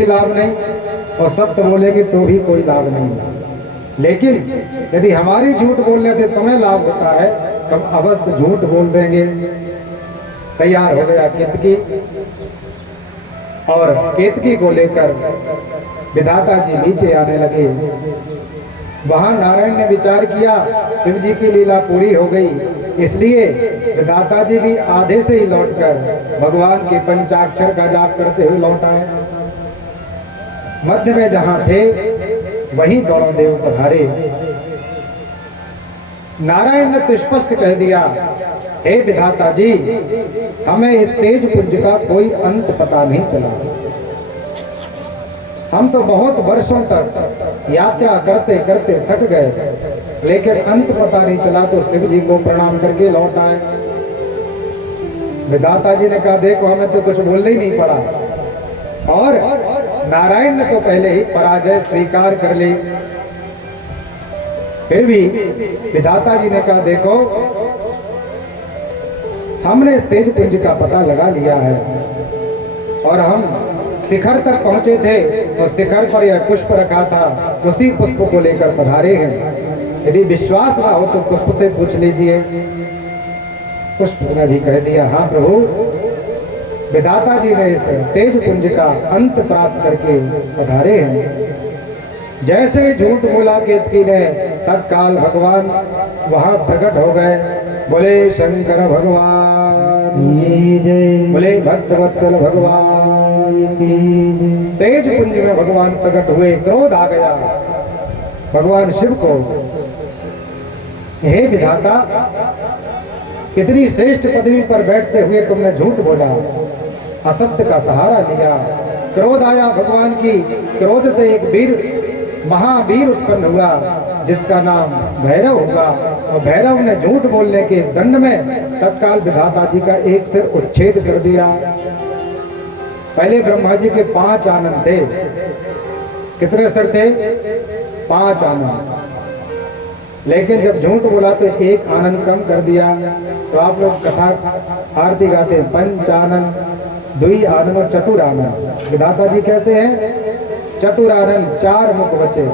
भी लाभ नहीं और सत्य बोलेंगे तो भी कोई लाभ नहीं। लेकिन यदि हमारी झूठ बोलने से तुम्हें लाभ होता है तो हम अवश्य झूठ बोल देंगे। तैयार हो गया केतकी, और केतकी को लेकर विधाता जी नीचे आने लगे। वहां नारायण ने विचार किया शिव जी की लीला पूरी हो गई, इसलिए विधाता जी भी आधे से ही लौटकर भगवान के पंचाक्षर का जाप करते हुए लौट आए। मध्य में जहां थे वहीं दोनों देव पधारे। नारायण ने तो स्पष्ट कह दिया, हे विधाता जी, हमें इस तेज पुंज का कोई अंत पता नहीं चला। हम तो बहुत वर्षों तक यात्रा करते करते थक गए, लेकिन अंत पता नहीं चला तो शिव जी को प्रणाम करके लौट आए। विधाता जी ने कहा, देखो हमें तो कुछ बोलना ही नहीं पड़ा, और नारायण ने तो पहले ही पराजय स्वीकार कर ली। फिर भी विधाता जी ने कहा, देखो हमने इस तेज पुंज का पता लगा लिया है और हम शिखर तक पहुंचे थे और शिखर पर यह पुष्प रखा था, उसी पुष्प को लेकर पधारे हैं। यदि विश्वास ना हो तो पुष्प से पूछ लीजिए। पुष्प ने भी कह दिया, हाँ प्रभु, विधाता जी ने इस तेज पुंज का अंत प्राप्त करके पधारे हैं। जैसे झूठ बोला केतकी ने, तत्काल भगवान वहां प्रकट हो गए। बोले शंकर भगवान की जय, बोले भक्तवत्सल भगवान की जय। तेज पुंज में भगवान प्रकट हुए, क्रोध आ गया भगवान शिव को। हे विधाता, कितनी श्रेष्ठ पदवी पर बैठते हुए तुमने झूठ बोला, असत्य का सहारा लिया। क्रोध आया भगवान की, क्रोध से एक वीर, महावीर उत्पन्न हुआ जिसका नाम भैरव हुआ, और भैरव ने झूठ बोलने के दंड में तत्काल विधाता जी का एक सिर उच्छेद कर दिया। पहले ब्रह्मा जी के 5 आनंद थे। कितने सिर थे? 5 आनंद। लेकिन जब झूठ बोला तो एक आनंद कम कर दिया। तो आप लोग कथा आरती गाते हैं, पंचानंद, द्वि आनंद और चतुरानंद। विधाता जी कैसे हैं? चतुरानंद, 4 मुख बचे।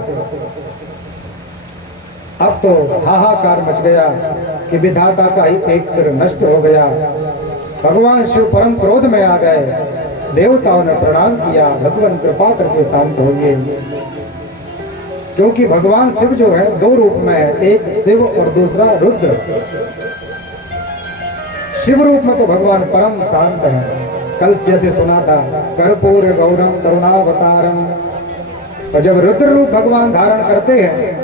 अब तो हाहाकार मच गया कि विधाता का ही एक सिर नष्ट हो गया। भगवान शिव परम क्रोध में आ गए। देवताओं ने प्रणाम किया, भगवान कृपा करके शांत होइए। क्योंकि भगवान शिव जो है 2 रूप में है, एक शिव और दूसरा रुद्र। शिव रूप में तो भगवान परम शांत है। कल जैसे सुना था, कर्पूर गौरम करुणावतारम। और जब रुद्र रूप भगवान धारण करते हैं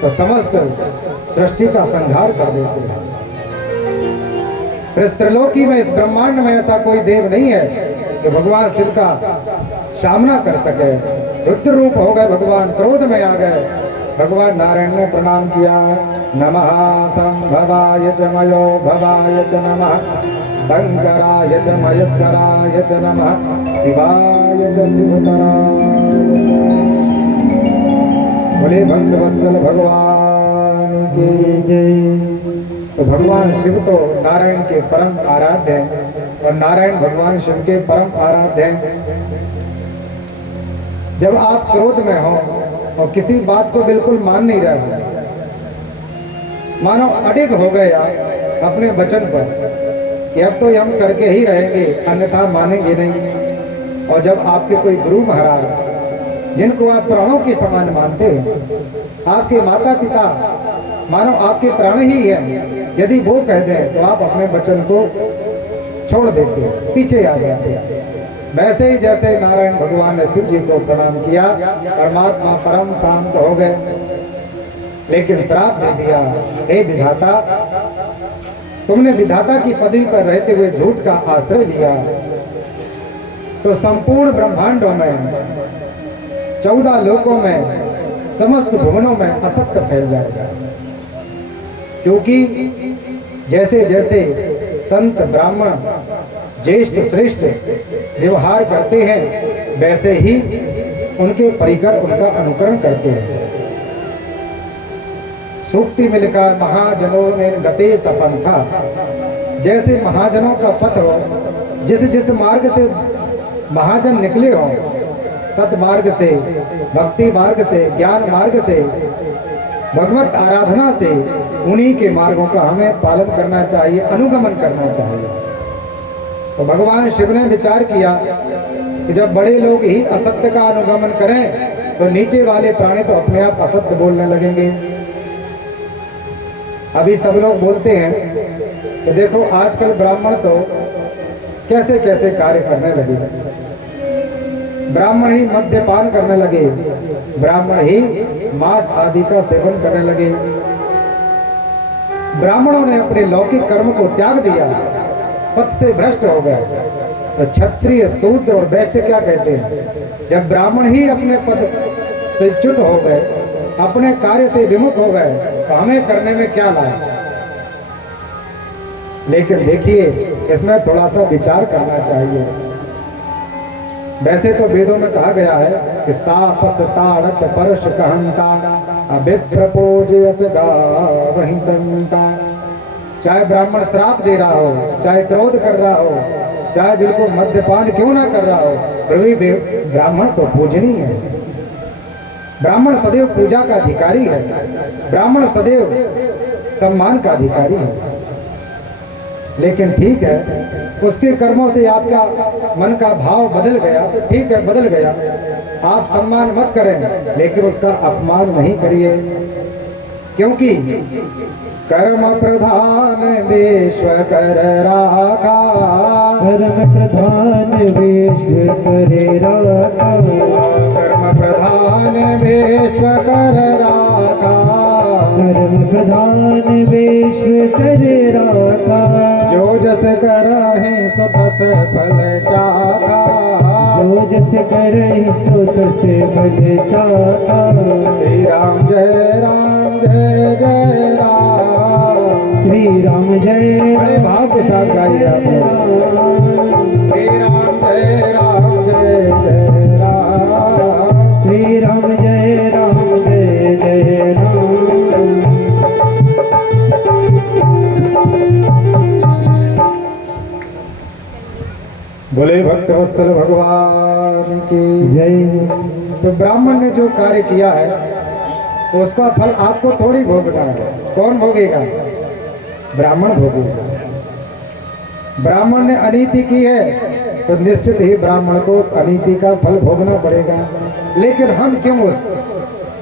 तो समस्त सृष्टि का संहार कर देते हैं। इस त्रिलोकी में, इस ब्रह्मांड में ऐसा कोई देव नहीं है कि भगवान शिव का सामना कर सके। रुद्र रूप हो गए भगवान, क्रोध में आ गए। भगवान नारायण ने प्रणाम किया, नमः संभवाय च मयो भवाय च नमः, शंकराय च मयस्कराय च नमः, शिवाय च शिवतराय च। बोले भक्तवत्सल भगवान की जय। तो भगवान शिव तो नारायण के परम आराध्य हैं और नारायण भगवान शिव के परम आराध्य हैं। जब आप क्रोध में हो और किसी बात को बिल्कुल मान नहीं रहे, मानो अडिग हो गए आप अपने वचन पर कि अब तो हम करके ही रहेंगे, अन्यथा मानेंगे नहीं। और जब आपके कोई गुरु महाराज जिनको आप प्राणों के समान मानते हैं, आपके माता पिता मानो आपके प्राण ही हैं, यदि वो कह दें तो आप अपने वचन को छोड़ देते, पीछे आ जाते। वैसे ही जैसे नारायण भगवान ने शिव जी को प्रणाम किया, परमात्मा परम शांत हो गए। लेकिन श्राप दे दिया, हे विधाता, तुमने विधाता की पदवी पर रहते हुए झूठ का आश्रय लिया तो संपूर्ण ब्रह्मांडों में, 14 लोकों में, समस्त भुवनों में असत्य फैल जाएगा। क्योंकि जैसे जैसे संत ब्राह्मण ज्येष्ठ श्रेष्ठ व्यवहार करते हैं, वैसे ही उनके परिकर उनका अनुकरण करते हैं। सूक्ति में लिखा, महाजनों ने गते सपंथा। जैसे महाजनों का पथ हो, जिस जिस मार्ग से महाजन निकले हो, सतमार्ग से, भक्ति मार्ग से, ज्ञान मार्ग से, भगवत आराधना से, उन्हीं के मार्गों का हमें पालन करना चाहिए, अनुगमन करना चाहिए। तो भगवान शिव ने विचार किया कि जब बड़े लोग ही असत्य का अनुगमन करें तो नीचे वाले प्राणी तो अपने आप असत्य बोलने लगेंगे। अभी सब लोग बोलते हैं कि देखो आजकल ब्राह्मण तो कैसे कैसे कार्य करने लगे, ब्राह्मण ही मद्यपान करने लगे, ब्राह्मण ही मांस आदि का सेवन करने लगे, ब्राह्मणों ने अपने लौकिक कर्म को त्याग दिया, पथ से भ्रष्ट हो गए। तो क्षत्रिय, शूद्र और वैश्य क्या कहते हैं? जब ब्राह्मण ही अपने पद से च्युत हो गए, अपने कार्य से विमुख हो गए, तो हमें करने में क्या लाभ? लेकिन देखिए, इसमें थोड़ा सा विचार करना चाहिए। वैसे तो वेदों में कहा गया है कि सापस्ताड़त परश कहंता अभिप्रपोजयस गावहि संता। चाहे ब्राह्मण श्राप दे रहा हो, चाहे क्रोध कर रहा हो, चाहे बिल्कुल मद्यपान क्यों ना कर रहा हो, फिर भी ब्राह्मण तो पूजनीय है। ब्राह्मण सदैव पूजा का अधिकारी है, ब्राह्मण सदैव सम्मान का अधिकारी है। लेकिन ठीक है, उसके कर्मों से आपका मन का भाव बदल गया तो ठीक है, बदल गया। आप सम्मान मत करें, लेकिन उसका अपमान नहीं करिए, क्योंकि कर्म प्रधान विश्व कर राखा, कर्म प्रधान विश्व करे राखा, कर्म प्रधान विश्व कर राखा, कर्म प्रधान विश्व करे राखा। जो जस करहि सो तस फल चाखा, जो जस करहि सो तस फल चाखा। श्री राम जय राम जय जय राम, श्री राम जय बड़े भाव के साथ गाइए आप। श्री राम जय राम जय जय राम, श्री राम जय जय राम। बोले भक्त वत्सल भगवान की जय। तो ब्राह्मण ने जो कार्य किया है तो उसका फल आपको थोड़ी भोगना है। कौन भोगेगा? ब्राह्मण भोगेगा। ब्राह्मण ने अनीति की है तो निश्चित ही ब्राह्मण को उस अनीति का फल भोगना पड़ेगा। लेकिन हम क्यों उस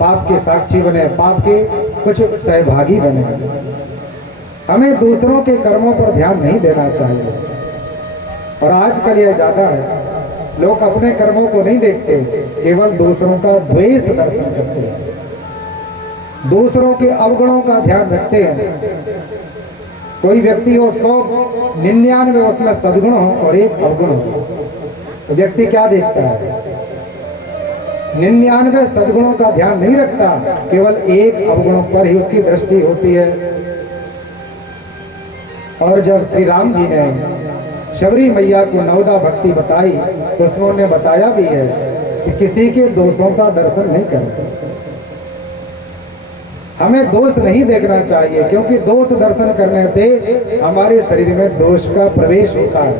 पाप के साक्षी बने, पाप के कुछ सहभागी बने? हमें दूसरों के कर्मों पर ध्यान नहीं देना चाहिए। और आजकल यह ज्यादा है, लोग अपने कर्मों को नहीं देखते, केवल दूसरों का द्वेष दर्शन करते हैं, दूसरों के अवगुणों का ध्यान रखते हैं। कोई व्यक्ति हो 199 उसमें सद्गुण हो और एक अवगुण हो, तो व्यक्ति क्या देखता है? 99 सद्गुणों का ध्यान नहीं रखता, केवल एक अवगुणों पर ही उसकी दृष्टि होती है। और जब श्री राम जी ने शबरी मैया को नवदा भक्ति बताई तो उसमें उन्होंने बताया भी है कि किसी के दोषों का दर्शन नहीं करें। हमें दोष नहीं देखना चाहिए, क्योंकि दोष दर्शन करने से हमारे शरीर में दोष का प्रवेश होता है।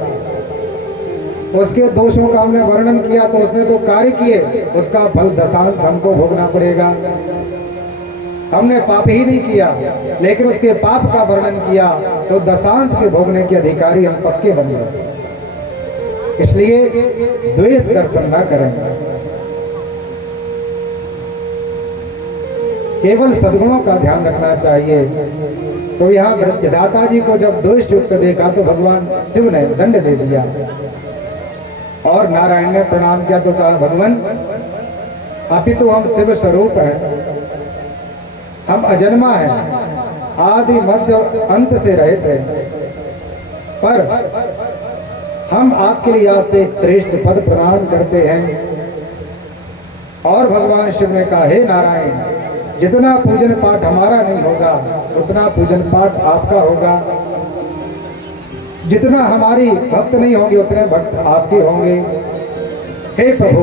उसके दोषों का हमने वर्णन किया तो उसने तो कार्य किए, उसका फल दशांश हमको भोगना पड़ेगा। हमने पाप ही नहीं किया, लेकिन उसके पाप का वर्णन किया तो दशांश के भोगने के अधिकारी हम पक्के बन गए। इसलिए द्वेष दर्शन न करें, केवल सद्गुणों का ध्यान रखना चाहिए। तो यहाँ विधाता जी को जब द्वेष युक्त देखा तो भगवान शिव ने दंड दे दिया और नारायण ने प्रणाम किया तो कहा, भगवान अपितु हम शिव स्वरूप हैं, हम अजन्मा हैं, आदि मध्य अंत से रहित हैं, पर हम आपके लिए आज से एक श्रेष्ठ पद प्रदान करते हैं। और भगवान शिव ने कहा, हे नारायण, जितना पूजन पाठ हमारा नहीं होगा उतना पूजन पाठ आपका होगा, जितना हमारी भक्त नहीं होंगे उतने भक्त आपके होंगे। हे प्रभु,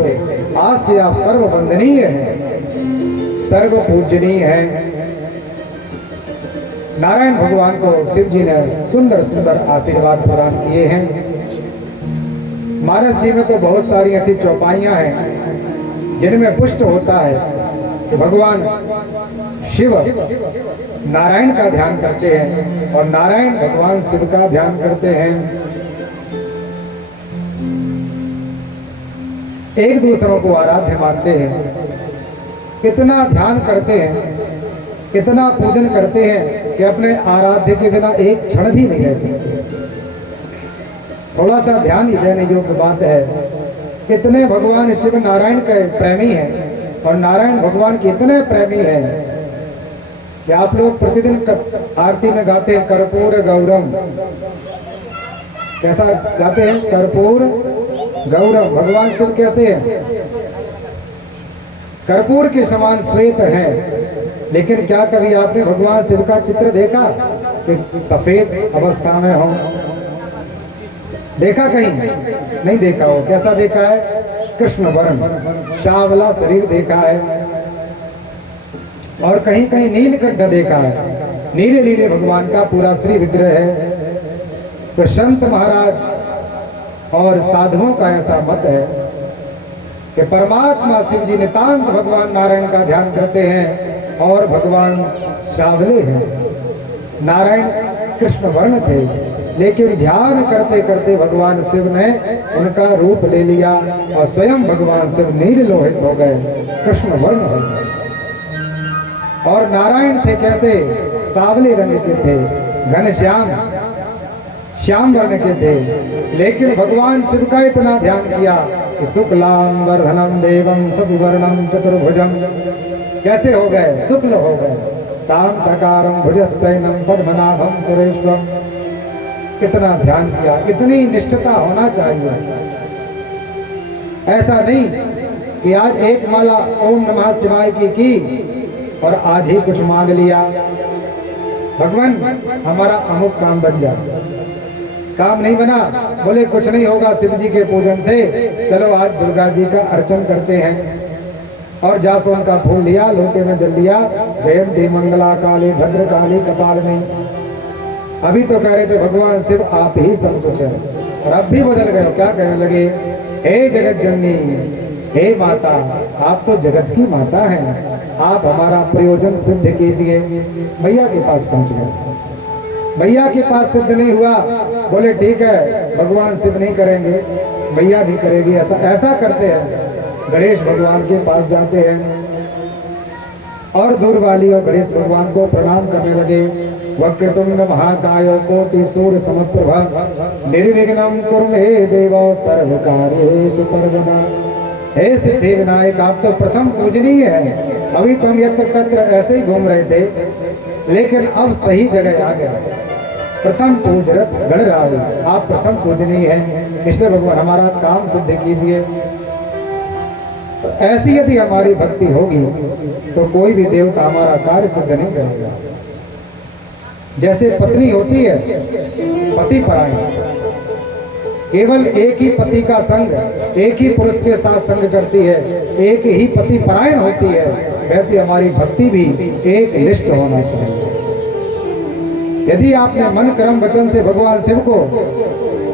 आज से आप सर्व वंदनीय हैं, सर्व पूजनीय हैं। नारायण भगवान को शिव जी ने सुंदर सुंदर आशीर्वाद प्रदान किए हैं। मानस जी में तो बहुत सारी ऐसी चौपाइयां हैं जिनमें पुष्ट होता है कि भगवान शिव नारायण का ध्यान करते हैं और नारायण भगवान शिव का ध्यान करते हैं। एक दूसरों को आराध्य मानते हैं, कितना ध्यान करते हैं, कितना पूजन करते हैं कि अपने आराध्य के बिना एक क्षण भी नहीं रह सकते। थोड़ा सा ध्यान ही देने योग्य बात है, कितने भगवान शिव नारायण के प्रेमी हैं और नारायण भगवान के इतने प्रेमी हैं कि आप लोग प्रतिदिन आरती में गाते हैं कर्पूर गौरम। कैसा गाते हैं? कर्पूर गौरम। भगवान शिव कैसे हैं? कर्पूर के समान श्वेत हैं। लेकिन क्या कभी आपने भगवान शिव का चित्र देखा कि सफेद अवस्था में हो? देखा कहीं? नहीं देखा हो। कैसा देखा है? कृष्ण वर्ण, श्यामला शरीर देखा है। और कहीं कहीं नीलकंठ देखा है, नीले नीले भगवान का पूरा श्री विग्रह है। तो संत महाराज और साधुओं का ऐसा मत है कि परमात्मा शिव जी नितांत भगवान नारायण का ध्यान करते हैं और भगवान श्यामले हैं। नारायण कृष्ण वर्ण थे, लेकिन ध्यान करते करते भगवान शिव ने उनका रूप ले लिया और स्वयं भगवान शिव नील लोहित हो गए, कृष्ण वर्ण हो गए। और नारायण थे कैसे? सावले रंग के थे, घनश्याम श्याम वर्ण के थे। लेकिन भगवान शिव का इतना ध्यान किया कि शुक्लाम वर्धनम देवम सद्वर्णम चतुर्भुजम। कैसे हो गए? शुक्ल हो गए। शांतकारम भुजस्सैनम पद्मनाभम सुरेश्वरम। कितना ध्यान किया, इतनी निष्ठता होना चाहिए। ऐसा नहीं कि आज एक माला ओम नमः शिवाय की और आज ही कुछ मांग लिया, भगवान हमारा अमुक काम बन जाए। काम नहीं बना, बोले कुछ नहीं होगा शिव जी के पूजन से, चलो आज दुर्गा जी का अर्चन करते हैं। और जासवन का फूल लिया, लोटे में जल लिया, जयंती मंगला काली भद्र काली कपालिनी। अभी तो कह रहे थे भगवान शिव आप ही सब कुछ है, और अब भी बदल गए। क्या कहने लगे? हे जगत जननी, हे माता, आप तो जगत की माता हैं, आप हमारा प्रयोजन सिद्ध कीजिए। मैया के पास पहुंच गए। मैया के पास सिद्ध नहीं हुआ, बोले ठीक है भगवान शिव नहीं करेंगे, मैया भी करेगी। ऐसा करते हैं। गणेश भगवान के पास जाते हैं और दूरवाली और गणेश भगवान को प्रणाम करने लगे। वक्रतुंड महाकाय कोटि सूर्य समप्रभ निर्विघ्नं कुरु मे देव सर्वकार्येषु सर्वदा। हे सिद्धि विनायक, आप तो प्रथम पूजनीय है। अभी तो हम यत्र तत्र ऐसे ही घूम रहे थे, लेकिन अब सही जगह आ गया। प्रथम पूजरत गणराज, आप प्रथम पूजनीय हैं, इसलिए भगवान हमारा काम सिद्ध कीजिए। तो ऐसी यदि हमारी भक्ति होगी तो कोई भी देवता हमारा कार्य सिद्ध नहीं करेगा। जैसे पत्नी होती है पति परायण, केवल एक ही पति का संग, एक ही पुरुष के साथ संग करती है, एक ही पति परायण होती है, वैसे हमारी भक्ति भी एक निष्ठ होना चाहिए। यदि आपने मन कर्म वचन से भगवान शिव को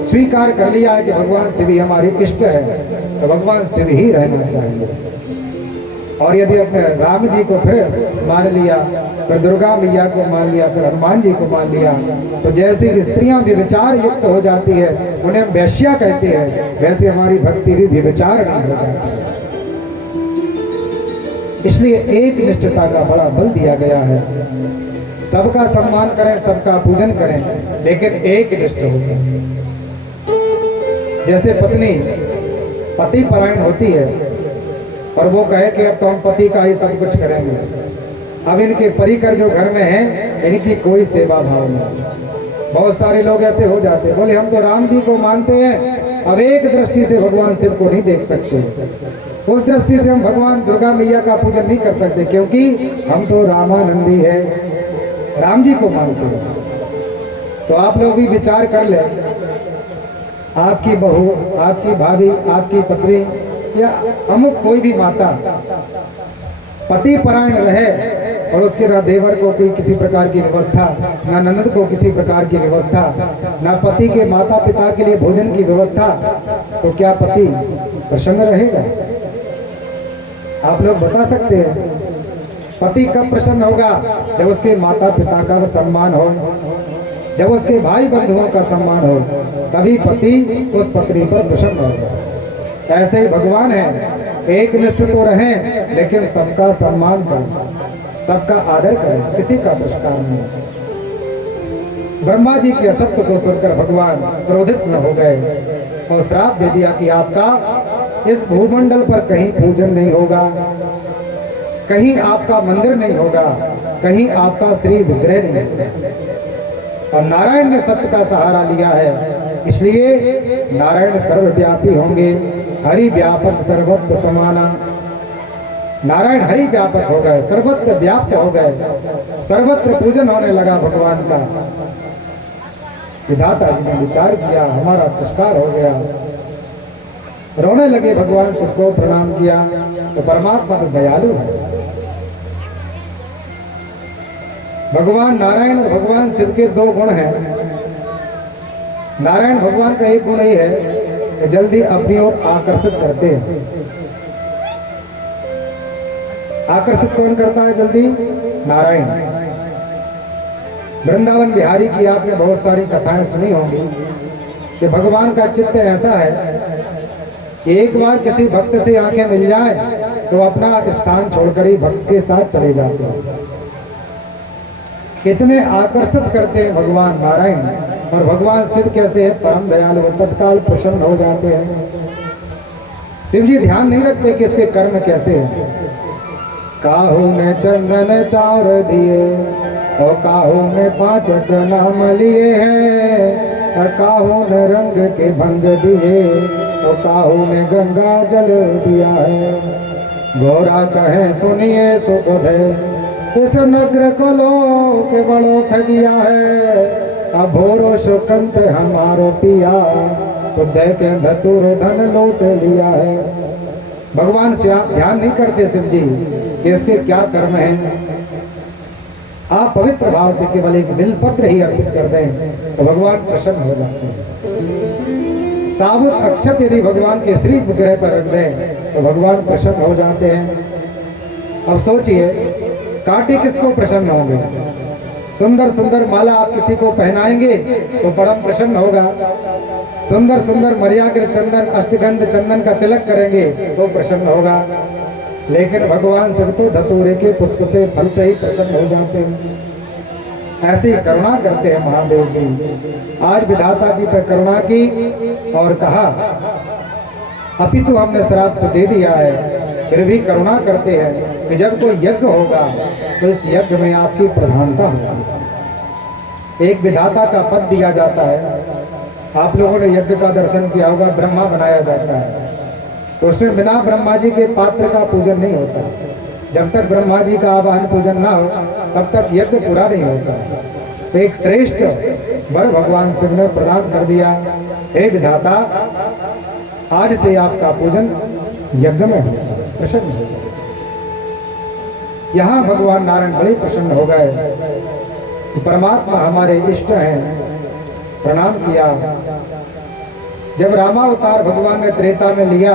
स्वीकार कर लिया है कि भगवान शिव ही हमारी इष्ट है, तो भगवान शिव ही रहना चाहिए। और यदि अपने राम जी को फिर मान लिया, फिर दुर्गा मैया को मान लिया, फिर हनुमान जी को मान लिया, तो जैसे स्त्रियां व्यभिचार युक्त हो जाती है, उन्हें हम वैश्या कहते हैं, वैसे हमारी भक्ति भी व्यभिचार नहीं हो जाती है। इसलिए एक निष्ठता का बड़ा बल दिया गया है। सबका सम्मान करें, सबका पूजन करें, लेकिन एक निष्ठ होकर। जैसे पत्नी पति परायण होती है और वो कहे कि अब तो हम पति का ही सब कुछ करेंगे, अब इनके परिकर जो घर में हैं इनकी कोई सेवा भाव नहीं। बहुत सारे लोग ऐसे हो जाते हैं, बोले हम तो राम जी को मानते हैं, अब एक दृष्टि से भगवान शिव को नहीं देख सकते, उस दृष्टि से हम भगवान दुर्गा मैया का पूजन नहीं कर सकते, क्योंकि हम तो रामानंदी है, राम जी को मानते हैं। तो आप लोग भी विचार कर ले, आपकी बहू, आपकी भाभी, आपकी पत्नी या अमुक कोई भी माता पति परायण रहे और उसके ना देवर को भी किसी प्रकार की व्यवस्था, ना ननद को किसी प्रकार की व्यवस्था, ना पति के माता पिता के लिए भोजन की व्यवस्था, तो क्या पति प्रसन्न रहेगा? आप लोग बता सकते हैं पति कब प्रसन्न होगा? जब उसके माता पिता का सम्मान हो, जब उसके भाई बंधुओं का सम्मान हो, तभी पति उस पत्नी पर प्रसन्न होगा। ऐसे ही भगवान है, एक निष्ठ तो रहें लेकिन सबका सम्मान करें, सबका आदर करें, किसी का दुष्कार नहीं। ब्रह्मा जी के असत्य को सुनकर भगवान क्रोधित न हो गए और श्राप दे दिया कि आपका इस भूमंडल पर कहीं पूजन नहीं होगा, कहीं आपका मंदिर नहीं होगा, कहीं आपका श्री विग्रह नहीं होगा। और नारायण ने सत्य का सहारा लिया है, इसलिए नारायण सर्वव्यापी होंगे। हरि व्यापक सर्वत्र समाना, नारायण हरि व्यापक हो गए, सर्वत्र व्याप्त हो गए, सर्वत्र पूजन होने लगा भगवान का। विधाता जी ने विचार किया, हमारा तिरस्कार हो गया, रोने लगे। भगवान शिव को प्रणाम किया तो परमात्मा तो दयालु है। भगवान नारायण और भगवान शिव के दो गुण हैं। नारायण भगवान का एक गुण ही है कि जल्दी अपनी ओर आकर्षित करते हैं। आकर्षित कौन करता है जल्दी? नारायण। वृंदावन बिहारी की आपने बहुत सारी कथाएं सुनी होंगी कि भगवान का चित्त ऐसा है कि एक बार किसी भक्त से आंखें मिल जाए तो अपना स्थान छोड़कर ही भक्त के साथ चले जाते हैं। कितने आकर्षित करते हैं भगवान नारायण। और भगवान शिव कैसे है? परम दयालु, तत्काल प्रसन्न हो जाते हैं। शिव जी ध्यान नहीं रखते कि इसके कर्म कैसे हैं। काहू ने चंदन चार दिए और काहू ने 5 नाम लिए हैं, काहू ने रंग के भंग दिए और काहू ने गंगा जल दिया है। गोरा कहे सुनिए सुबोध, इस नगर को लो के बड़ो ठगिया है, अब भोरो सुकंत हमारो पिया, शुद्ध के धतुर धन लूट लिया है। भगवान से आप ध्यान नहीं करते शिव जी कि इसके क्या कर्म हैं। आप पवित्र भाव से केवल एक बिल पत्र ही अर्पित कर दें तो भगवान प्रसन्न हो जाते हैं। साबुत अक्षत यदि भगवान के श्री विग्रह पर रख दें तो भगवान प्रसन्न हो जाते हैं। अब सोचिए, कांटे किसको प्रसन्न होंगे? सुंदर सुंदर माला आप किसी को पहनाएंगे तो परम प्रसन्न होगा। सुंदर सुंदर मर्याग्र चंदन, अष्टगंध चंदन का तिलक करेंगे तो प्रसन्न होगा। लेकिन भगवान शिव तो धतूरे के पुष्प से, फल से ही प्रसन्न हो जाते हैं। ऐसी करुणा करते हैं महादेव जी। आज विधाता जी पर करुणा की और कहा, अपितु हमने श्राप तो दे दिया है, फिर भी करुणा करते हैं कि जब कोई यज्ञ होगा तो इस यज्ञ में आपकी प्रधानता होगी। एक विधाता का पद दिया जाता है। आप लोगों ने यज्ञ का दर्शन किया होगा, ब्रह्मा बनाया जाता है तो उसमें बिना ब्रह्मा जी के पात्र का पूजन नहीं होता। जब तक ब्रह्मा जी का आवाहन पूजन ना हो तब तक यज्ञ पूरा नहीं होता। तो एक श्रेष्ठ वर भगवान शिव ने प्रदान कर दिया, हे विधाता आज से आपका पूजन यज्ञ में हो, प्रसन्न हो गए। यहाँ भगवान नारायण बड़े प्रसन्न हो गए कि परमात्मा हमारे इष्ट हैं। प्रणाम किया। जब रामावतार भगवान ने त्रेता में लिया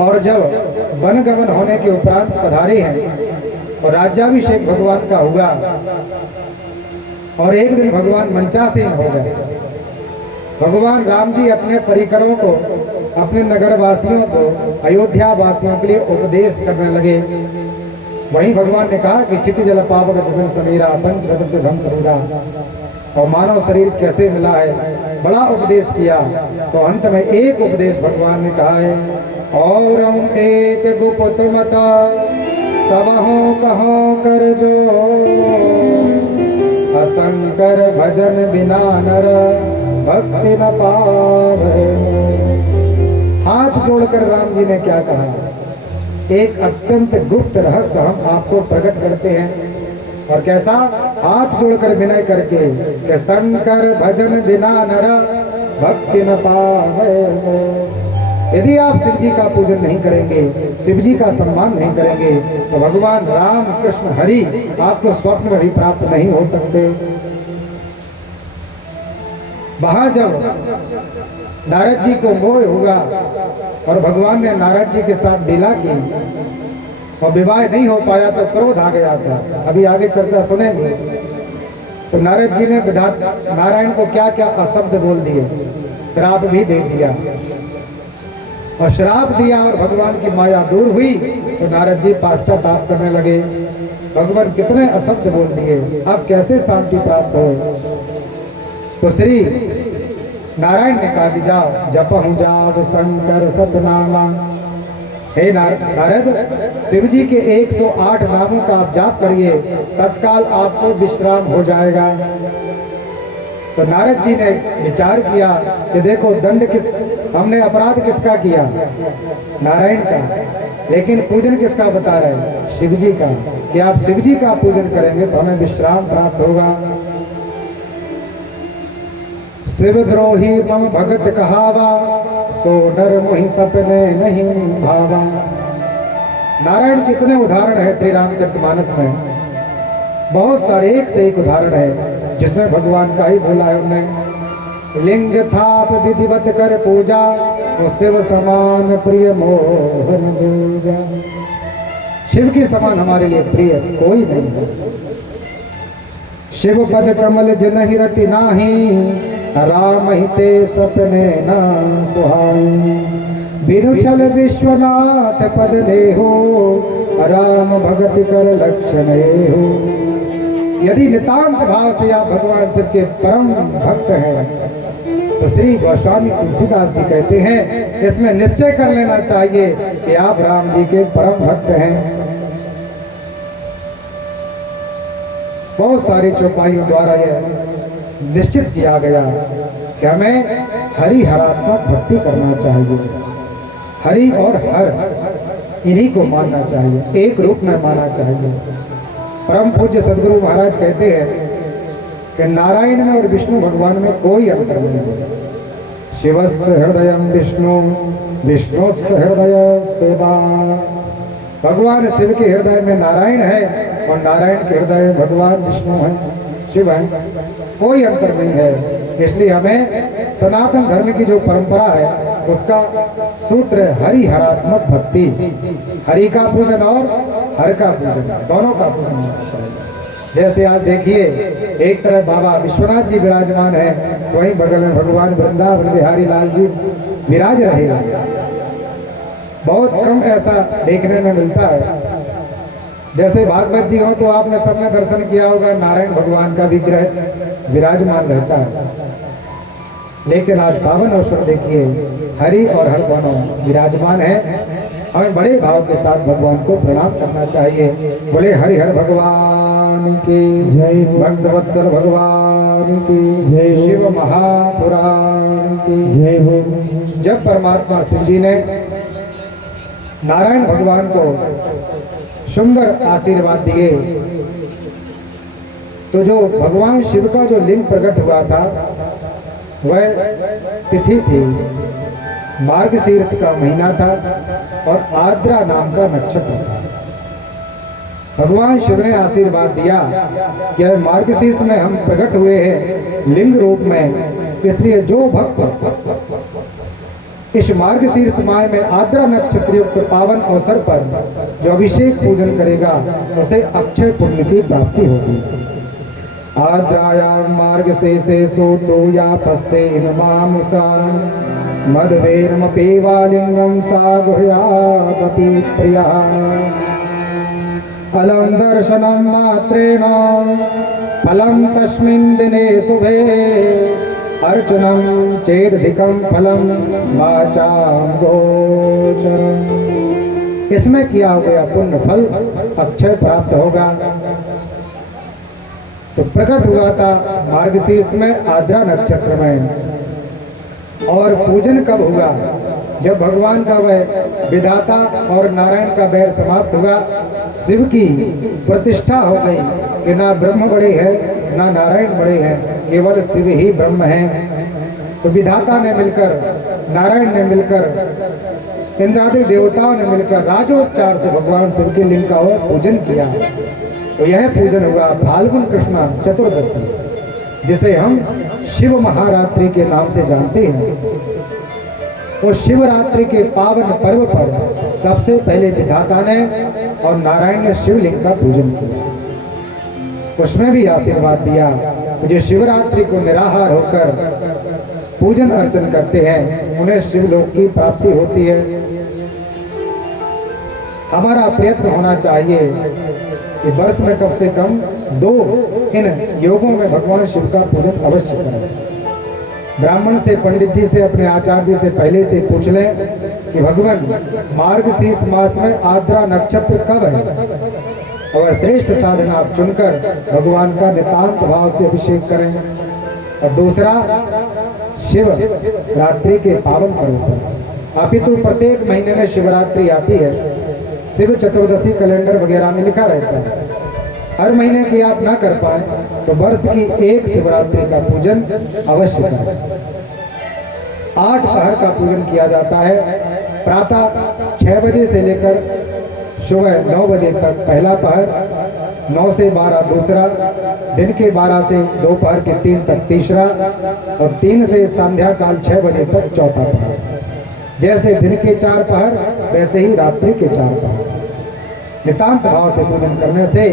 और जब वन गमन होने के उपरांत पधारे हैं और राज्याभिषेक भगवान का हुआ और एक दिन भगवान मंचासीन हो गए। भगवान राम जी अपने परिकरों को, अपने नगर वासियों को, अयोध्या वासियों के लिए उपदेश करने लगे। वहीं भगवान ने कहा कि चित जल पावक गगन समीरा, पंच रत्न धन शरीरा, और मानव शरीर कैसे मिला है, बड़ा उपदेश किया। तो अंत में एक उपदेश भगवान ने कहा है, और एक गुप्त मता सबहो कहो कर जो, असंकर भजन बिना नर भक्ति न पावे। हाथ जोड़कर राम जी ने क्या कहा? एक अत्यंत गुप्त रहस्य हम आपको प्रकट करते हैं। और कैसा? हाथ जोड़कर विनय करके कि शंकर भजन बिना नर भक्ति न पावे। यदि आप शिव जी का पूजन नहीं करेंगे, शिव जी का सम्मान नहीं करेंगे तो भगवान राम कृष्ण हरि आपको स्वप्न में भी प्राप्त नहीं हो सकते। वहां जब नारद जी को मोह होगा और भगवान ने नारद जी के साथ लीला की और विवाह नहीं हो पाया तो क्रोध आ गया था। अभी आगे चर्चा सुनेंगे। तो नारद जी ने नारायण को क्या क्या अशब्द बोल दिए, श्राप भी दे दिया और श्राप दिया और भगवान की माया दूर हुई तो नारद जी पश्चाताप करने लगे। भगवान कितने अशब्द बोल दिए, अब कैसे शांति प्राप्त हो। तो श्री नारायण ने कहा कि जाओ जपहु जाप शंकर सतनामा। हे नारद, शिव जी के 108 नामों का आप जाप करिए, तत्काल आपको विश्राम हो जाएगा। तो नारद जी ने विचार किया कि देखो दंड हमने अपराध किसका किया, नारायण का, लेकिन पूजन किसका बता रहे, शिव जी का, कि आप शिव जी का पूजन करेंगे तो हमें विश्राम प्राप्त होगा। शिव द्रोही मम भगत कहावा, सो डर मोहि सपने नहीं भावा। नारायण कितने उदाहरण है श्री रामचरितमानस में, बहुत सारे एक से एक उदाहरण है जिसमें भगवान का ही बोला है उन्होंने। लिंग थाप विधिवत कर पूजा, वो शिव समान प्रिय मोहन दूजा। शिव के समान हमारे लिए प्रिय कोई नहीं है। शिव पद कमल जनहि रति नाही, राम ही ते सपने न सुहाई। बिनु छल विश्वनाथ पद देहो, राम भगत कर लक्षण हो। यदि नितांत भाव से आप भगवान शिव के परम भक्त हैं तो श्री गोस्वामी तुलसीदास जी कहते हैं इसमें निश्चय कर लेना चाहिए कि आप राम जी के परम भक्त हैं। बहुत सारी चौपाइयों द्वारा यह निश्चित किया गया कि हमें हरि हरात्मक भक्ति करना चाहिए। हरि और हर इन्हीं को मानना चाहिए, एक रूप में मानना चाहिए। परम पूज्य सदगुरु महाराज कहते हैं कि नारायण में और विष्णु भगवान में कोई अंतर नहीं है। शिवस्य हृदय विष्णु, विष्णुस्य हृदय सेवा। भगवान शिव के हृदय में नारायण है और नारायण के हृदय में भगवान विष्णु है, शिव है, कोई अंतर नहीं है। इसलिए हमें सनातन धर्म की जो परंपरा है उसका सूत्र हरि हरात्मक भक्ति, हरि का पूजन और हर का पूजन, दोनों का पूजन होना चाहिए। जैसे आज देखिए एक तरफ बाबा विश्वनाथ जी विराजमान है, वहीं बगल में भगवान वृंदावन बिहारी लाल जी विराज रहे। बहुत कम ऐसा देखने में मिलता है। जैसे भागवत जी हो तो आपने सबने दर्शन किया होगा, नारायण भगवान का विग्रह विराजमान रहता है। लेकिन आज पावन अवसर देखिए हरि और हर दोनों विराजमान है। हमें बड़े भाव के साथ भगवान को प्रणाम करना चाहिए। बोले हरि हर भगवान की जय, भक्त वत्सल भगवान की जय, शिव महापुराण की जय हो। जब परमात्मा शिव जी ने नारायण भगवान को सुंदर आशीर्वाद दिए तो जो भगवान शिव का जो लिंग प्रकट हुआ था वह तिथि थी, मार्गशीर्ष का महीना था और आर्द्रा नाम का नक्षत्र था। भगवान शिव ने आशीर्वाद दिया कि मार्गशीर्ष में हम प्रकट हुए हैं लिंग रूप में, इसलिए जो भक्त इस मार्गशीर्ष माह में आर्द्रा नक्षत्र युक्त पावन अवसर पर जो अभिषेक पूजन करेगा उसे अक्षय पुण्य की प्राप्ति होगी। आद्रायां मार्गशीर्षेषु तो या पस्ते इनमामुसारं, मद्वेर्मपीवालिंगं सा गुह्यादपि प्रिया। अलम दर्शनं मात्रेण फलं तस्मिन् दिने शुभे, अर्चनं चेदधिकं फलं वाचां गोचरम्। इसमें किया गया पुण्य फल अक्षय प्राप्त होगा। तो प्रकट हुआ था मार्गशीर्ष में आद्रा नक्षत्र में। और पूजन कब हुआ, जब भगवान का वह विधाता और नारायण का बैर समाप्त हुआ, शिव की प्रतिष्ठा हो गई कि ना ब्रह्म बड़े हैं ना नारायण बड़े हैं, केवल शिव ही ब्रह्म हैं। तो विधाता ने मिलकर, नारायण ने मिलकर, इंद्रादि देवताओं ने मिलकर राजोपचार से भगवान शिव के लिंग का पूजन किया। तो यह पूजन हुआ फाल्गुन कृष्ण चतुर्दशी, जिसे हम शिव महारात्रि के नाम से जानते हैं। उस शिवरात्रि के पावन पर्व पर सबसे पहले विधाता ने और नारायण ने शिवलिंग का पूजन किया। उसमें भी आशीर्वाद दिया जो शिवरात्रि को निराहार होकर पूजन अर्चन करते हैं उन्हें शिवलोक की प्राप्ति होती है। हमारा प्रयत्न होना चाहिए कि वर्ष में कम से कम 2 इन योगों में भगवान शिव का पूजन अवश्य करें। ब्राह्मण से, पंडित जी से, अपने आचार्य जी से पहले से पूछ लें कि भगवान मार्गशीर्ष मास में आद्रा नक्षत्र कब है और श्रेष्ठ साधना आप चुनकर भगवान का नितांत भाव से अभिषेक करें। और दूसरा, शिव रात्रि के पावन पर्व पर अपितु प्रत्येक महीने में शिवरात्रि आती है। शिव चतुर्दशी कैलेंडर वगैरह में लिखा रहता है। हर महीने की आप ना कर पाए तो वर्ष की एक शिवरात्रि का पूजन अवश्य करें। 8 पहर का पूजन किया जाता है। प्रातः 6 बजे से लेकर सुबह 9 बजे तक पहला पहर, 9 से 12 दूसरा, दिन के 12 से दोपहर के 3 तक तीसरा और 3 से संध्या काल 6 बजे तक चौथा पहर। जैसे दिन के 4 पहर वैसे ही रात्रि के 4 पहर। नितांत भाव से पूजन करने से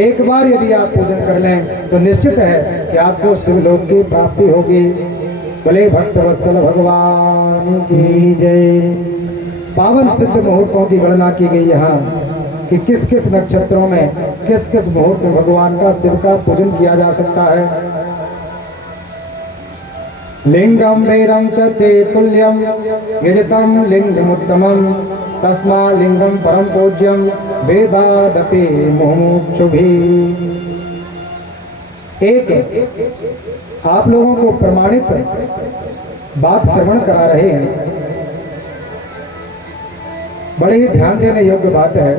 एक बार यदि आप पूजन कर लें तो निश्चित है कि आपको शिवलोक की प्राप्ति होगी। बोले भक्तवत्सल भगवान की जय। पावन सिद्ध मुहूर्तों की गणना की गई यहाँ कि किस किस नक्षत्रों में किस किस मुहूर्त में भगवान का शिव का पूजन किया जा सकता है। लिंगम वैरम च ते तुल्यम गिरितम लिंगमुत्तमम तस्मा लिंगम परम पूज्यम वेदादपि मुमुक्षुभि। एक आप लोगों को प्रमाणित बात श्रवण करा रहे हैं। बड़े ही ध्यान देने योग्य बात है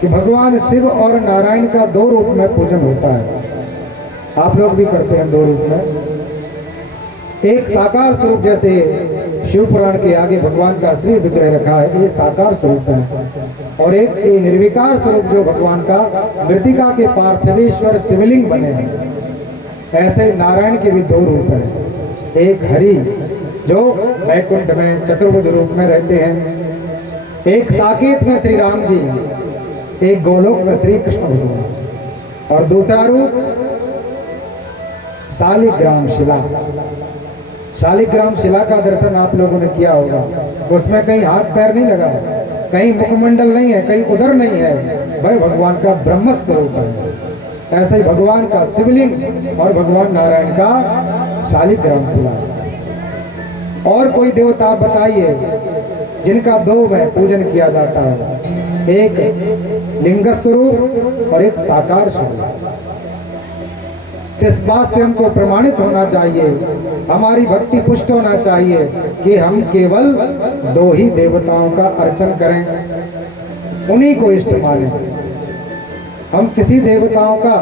कि भगवान शिव और नारायण का 2 रूप में पूजन होता है। आप लोग भी करते हैं 2 रूप में। एक साकार स्वरूप, जैसे शिव पुराण के आगे भगवान का श्री विग्रह रखा है, ये साकार स्वरूप है। और एक निर्विकार स्वरूप जो भगवान का मृतिका के पार्थिवेश्वर शिवलिंग बने हैं। ऐसे नारायण के भी 2 रूप हैं। एक हरि जो वैकुंठ में चतुर्भुज रूप में रहते हैं, एक साकेत में श्री राम जी, एक गोलोक में श्री कृष्ण भगवान, और दूसरा रूप शालिग्राम शिला। शालिग्राम शिला का दर्शन आप लोगों ने किया होगा। उसमें कहीं हाथ पैर नहीं लगा, कहीं मुखमंडल नहीं है, कहीं उदर नहीं है, वह भगवान का ब्रह्म स्वरूप है। ऐसे ही भगवान का शिवलिंग और भगवान नारायण का शालिग्राम शिला। और कोई देवता बताइए जिनका 2 में पूजन किया जाता है, एक लिंग स्वरूप और एक साकार स्वरूप। इस बात से हमको प्रमाणित होना चाहिए, हमारी भक्ति पुष्ट होना चाहिए कि हम केवल 2 ही देवताओं का अर्चन करें, उन्हीं को इष्ट माने। हम किसी देवताओं का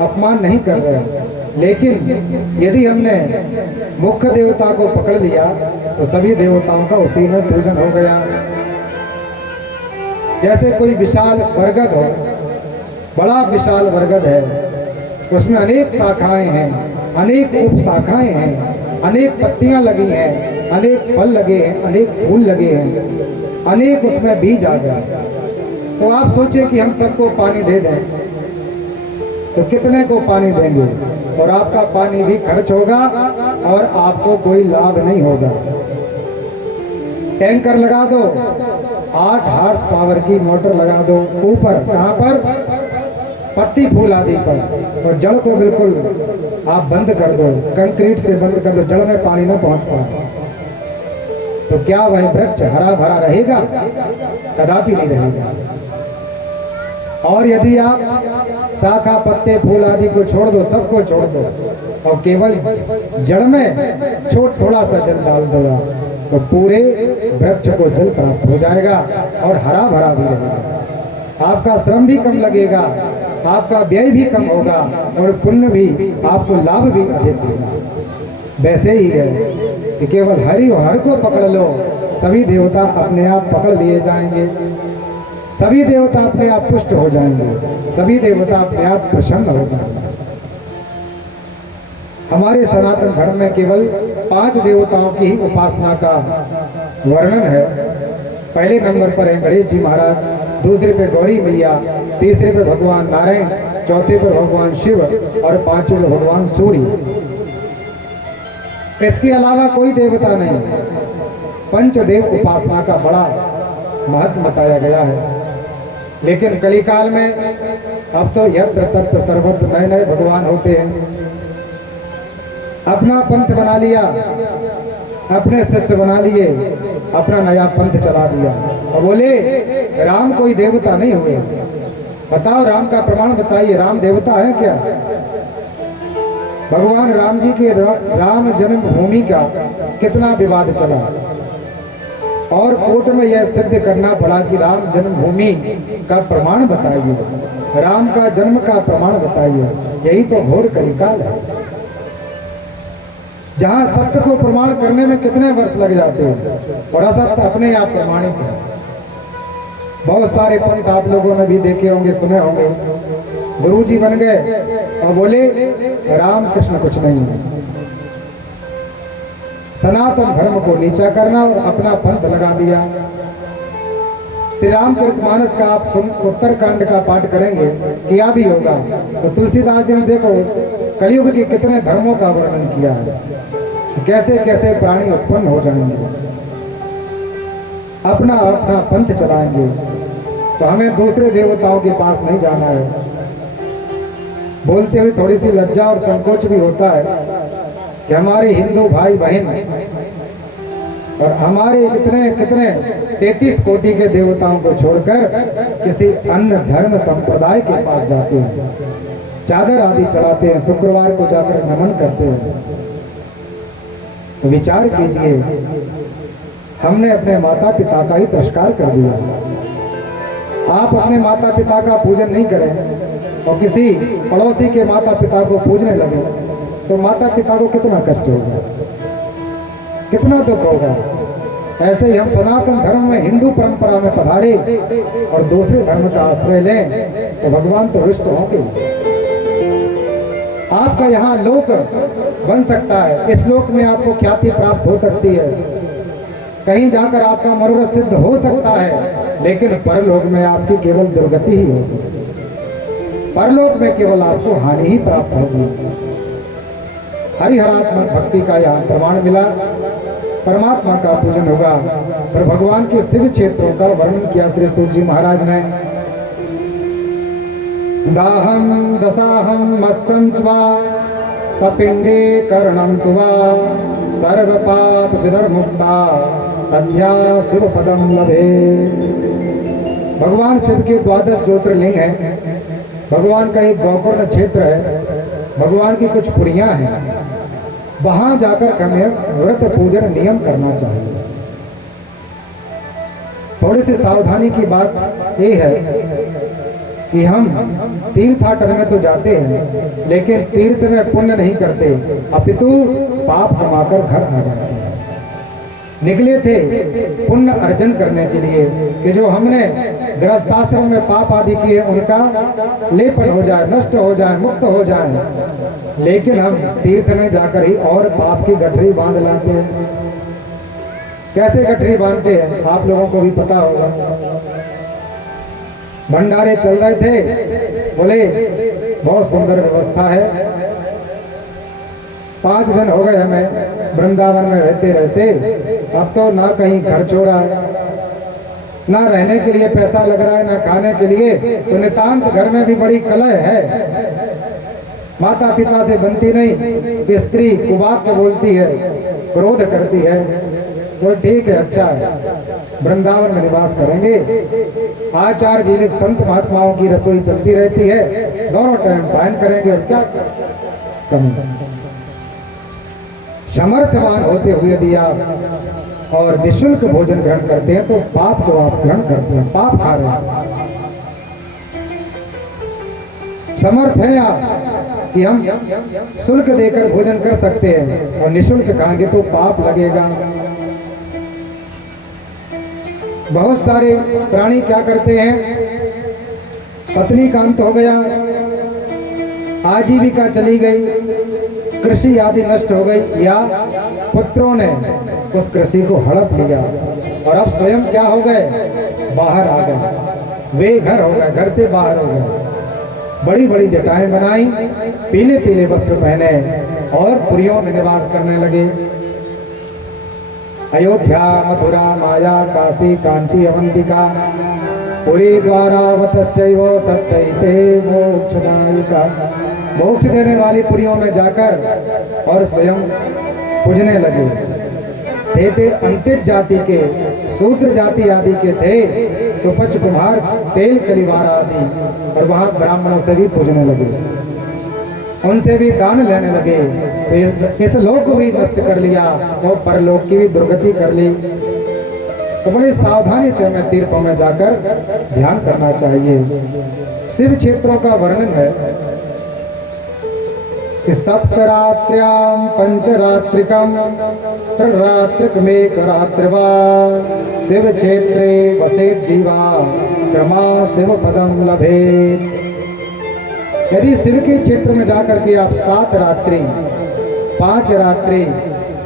अपमान नहीं कर रहे हैं, लेकिन यदि हमने मुख्य देवता को पकड़ लिया तो सभी देवताओं का उसी में पूजन हो गया। जैसे कोई विशाल बरगद हो, बड़ा विशाल बरगद है, उसमें अनेक शाखाएं हैं, अनेक उप शाखाएं हैं, अनेक पत्तियां लगी हैं, अनेक फल लगे हैं, अनेक फूल लगे हैं, अनेक उसमें बीज आ गए। तो आप सोचिए कि हम सबको पानी दे दें तो कितने को पानी देंगे, और आपका पानी भी खर्च होगा और आपको कोई लाभ नहीं होगा। टैंकर लगा दो, 8 हॉर्स पावर की मोटर लगा दो ऊपर, कहाँ पर? पत्ती फूल आदि पर, और जल को बिल्कुल आप बंद कर दो, कंक्रीट से बंद कर दो, जल में पानी न पहुंच पाए, तो क्या वह वृक्ष हरा भरा रहेगा? कदापि नहीं रहेगा। और यदि आप शाखा पत्ते फूल आदि को छोड़ दो, सबको छोड़ दो, और केवल जड़ में थोड़ा सा जल डाल दो, तो पूरे वृक्ष को जल प्राप्त हो जाएगा और हरा भरा भी रहेगा। आपका श्रम भी कम लगेगा, आपका व्यय भी कम होगा और पुण्य भी, आपको लाभ भी अधिक होगा। वैसे ही है कि केवल हरि और हर को पकड़ लो, सभी देवता अपने आप पकड़ लिए जाएंगे, सभी देवता अपने आप पुष्ट हो जाएंगे, सभी देवता अपने आप प्रसन्न हो जाएंगे। हमारे सनातन धर्म में केवल 5 देवताओं की ही उपासना का वर्णन है। पहले नंबर पर है गणेश जी महाराज, दूसरे पे गौरी मैया, तीसरे पे भगवान नारायण, चौथे पर भगवान शिव और पांचवें पर भगवान सूर्य। इसके अलावा कोई देवता नहीं। पंचदेव उपासना का बड़ा महत्व बताया गया है। लेकिन कलिकाल में अब तो यत्र तत्र सर्वत्र नए नए भगवान होते हैं। अपना पंथ बना लिया, अपने शिष्य बना लिए, अपना नया पंथ चला दिया और बोले राम कोई देवता नहीं हुए। बताओ, राम का प्रमाण बताइए, राम देवता है क्या? भगवान राम जी के राम जन्मभूमि का कितना विवाद चला और कोर्ट में यह सिद्ध करना पड़ा कि राम जन्मभूमि का प्रमाण बताइए, राम का जन्म का प्रमाण बताइए। यही तो घोर कलिकाल है, जहां सत्य को प्रमाण करने में कितने वर्ष लग जाते हैं और असत्य अपने आप प्रमाणित है। बहुत सारे पंथ आप लोगों ने भी देखे होंगे, सुने होंगे। गुरुजी बन गए और बोले राम कृष्ण कुछ नहीं है। सनातन धर्म को नीचा करना और अपना पंथ लगा दिया। श्री रामचरितमानस का आप उत्तरकांड का पाठ करेंगे, किया भी होगा, तो तुलसीदास जी ने देखो कलयुग के कितने धर्मों का वर्णन किया है, कैसे कैसे प्राणी उत्पन्न हो जाएंगे, अपना अपना पंथ चलाएंगे। तो हमें दूसरे देवताओं के पास नहीं जाना है। बोलते हुए थोड़ी सी लज्जा और संकोच भी होता है कि हमारे हिंदू भाई बहन और हमारे इतने कितने 33 कोटि के देवताओं को छोड़कर किसी अन्य धर्म संप्रदाय के पास जाते हैं, चादर आदि चढ़ाते हैं, शुक्रवार को जाकर नमन करते हैं। तो विचार कीजिए, हमने अपने माता पिता का ही तिरस्कार कर दिया। आप अपने माता पिता का पूजन नहीं करें और किसी पड़ोसी के माता पिता को पूजने लगे तो माता पिता को कितना कष्ट होगा, कितना दुख होगा। ऐसे ही हम सनातन धर्म में हिंदू परंपरा में पधारे और दूसरे धर्म का आश्रय लें तो भगवान तो रुष्ट होंगे। आपका यहाँ लोक बन सकता है, इस लोक में आपको ख्याति प्राप्त हो सकती है, कहीं जाकर आपका मनोरथ सिद्ध हो सकता है, लेकिन परलोक में आपकी केवल दुर्गति ही होगी। परलोक में केवल आपको हानि ही प्राप्त होगी। हरिहरात्मक भक्ति का यहाँ प्रमाण मिला, परमात्मा का पूजन होगा। पर भगवान के शिव क्षेत्रों का वर्णन किया श्री सूत जी महाराज ने। दाहम दसाहम मत्सं च्वा सपिंडे कर्णम तुवा सर्व पाप विदर्मुक्ता संध्या शिव पदम लभे। भगवान शिव के 12 ज्योतिर्लिंग हैं। भगवान का एक गौकर्ण क्षेत्र है, भगवान की कुछ पुरियां हैं, वहां जाकर हमें व्रत पूजन नियम करना चाहिए। थोड़ी सी सावधानी की बात यह है कि हम तीर्थाटन में तो जाते हैं, लेकिन तीर्थ में पुण्य नहीं करते, अपितु पाप कमाकर घर आ जाते हैं। निकले थे पुण्य अर्जन करने के लिए कि जो हमने गृहस्थाश्रम में पाप आदि किए उनका लेपन हो जाए, नष्ट हो जाए, मुक्त हो जाए, लेकिन हम तीर्थ में जाकर ही और पाप की गठरी बांध लाते हैं। कैसे गठरी बांधते हैं आप लोगों को भी पता होगा। भंडारे चल रहे थे, बोले बहुत सुंदर व्यवस्था है, 5 दिन हो गए हमें वृंदावन में रहते रहते, अब तो ना कहीं घर छोड़ा है, ना रहने के लिए पैसा लग रहा है, ना खाने के लिए, तो नितांत घर में भी बड़ी कलह है। माता पिता से बनती नहीं, स्त्री कुवाक्य बोलती है, क्रोध करती है। तो ठीक है, अच्छा है, वृंदावन में निवास करेंगे, आचार्य जी संत महात्माओं की रसोई चलती रहती है, दोनों टाइम पान करेंगे और क्या कमी। समर्थवान होते हुए यदि आप और निःशुल्क भोजन ग्रहण करते हैं तो पाप को आप ग्रहण करते हैं, पाप खा रहे हैं। समर्थ है आप कि हम शुल्क देकर भोजन कर सकते हैं और निःशुल्क खाएंगे तो पाप लगेगा। बहुत सारे प्राणी क्या करते हैं, पत्नी का अंत हो गया, आजीविका चली गई, कृषि आदि नष्ट हो गई या पुत्रों ने उस कृषि को हड़प लिया और अब स्वयं क्या हो गए, बाहर आ गए, बेघर हो गए, घर से बाहर हो गए। बड़ी बड़ी जटाएं बनाई, पीले पीले वस्त्र पहने और पुरियों में निवास करने लगे। अयोध्या, मथुरा, माया, काशी, कांची, अवंतिका, पुरी द्वारावतश्चैव सत्यैते मोक्षदायिका। मोक्ष देने वाली पुरियों में जाकर और स्वयं पूजने लगे। थे अंतिज जाति के, शूद्र जाति आदि के थे, सुपच कुम्हार, तेल कलिवार आदि, और वहां ब्राह्मणों से भी पूजने लगे, उनसे भी दान लेने लगे। तो इस लोक को भी नष्ट कर लिया और परलोक की भी दुर्गति कर ली। तो बड़ी सावधानी से हमें तीर्थों में जाकर ध्यान करना चाहिए। शिव क्षेत्रों का वर्णन है कि सप्तरात्र्यां पंचरात्रिकं त्रिरात्रिकमेकरात्रिवा शिव क्षेत्रे वसेत जीवा क्रमा शिव पदम लभेत। यदि शिव के क्षेत्र में जाकर के आप 7 रात्रि, 5 रात्रि,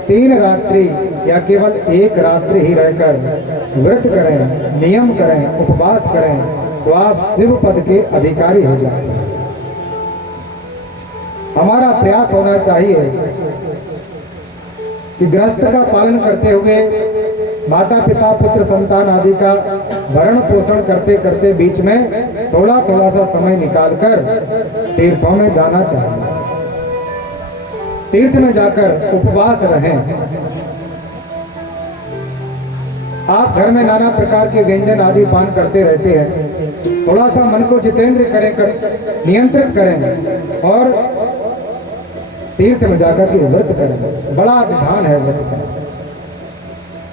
3 रात्रि या केवल 1 रात्रि ही रहकर व्रत करें, नियम करें, उपवास करें, तो आप शिव पद के अधिकारी हो जाते हैं। हमारा प्रयास होना चाहिए कि गृहस्थ का पालन करते हुए माता पिता पुत्र संतान आदि का भरण पोषण करते करते बीच में थोड़ा थोड़ा सा समय निकालकर तीर्थों में जाना चाहिए। तीर्थ में जाकर उपवास रहें। आप घर में नाना प्रकार के व्यंजन आदि पान करते रहते हैं, थोड़ा सा मन को जितेंद्र करें, नियंत्रित करें और तीर्थ में जाकर के व्रत करें। बड़ा विधान है व्रत का।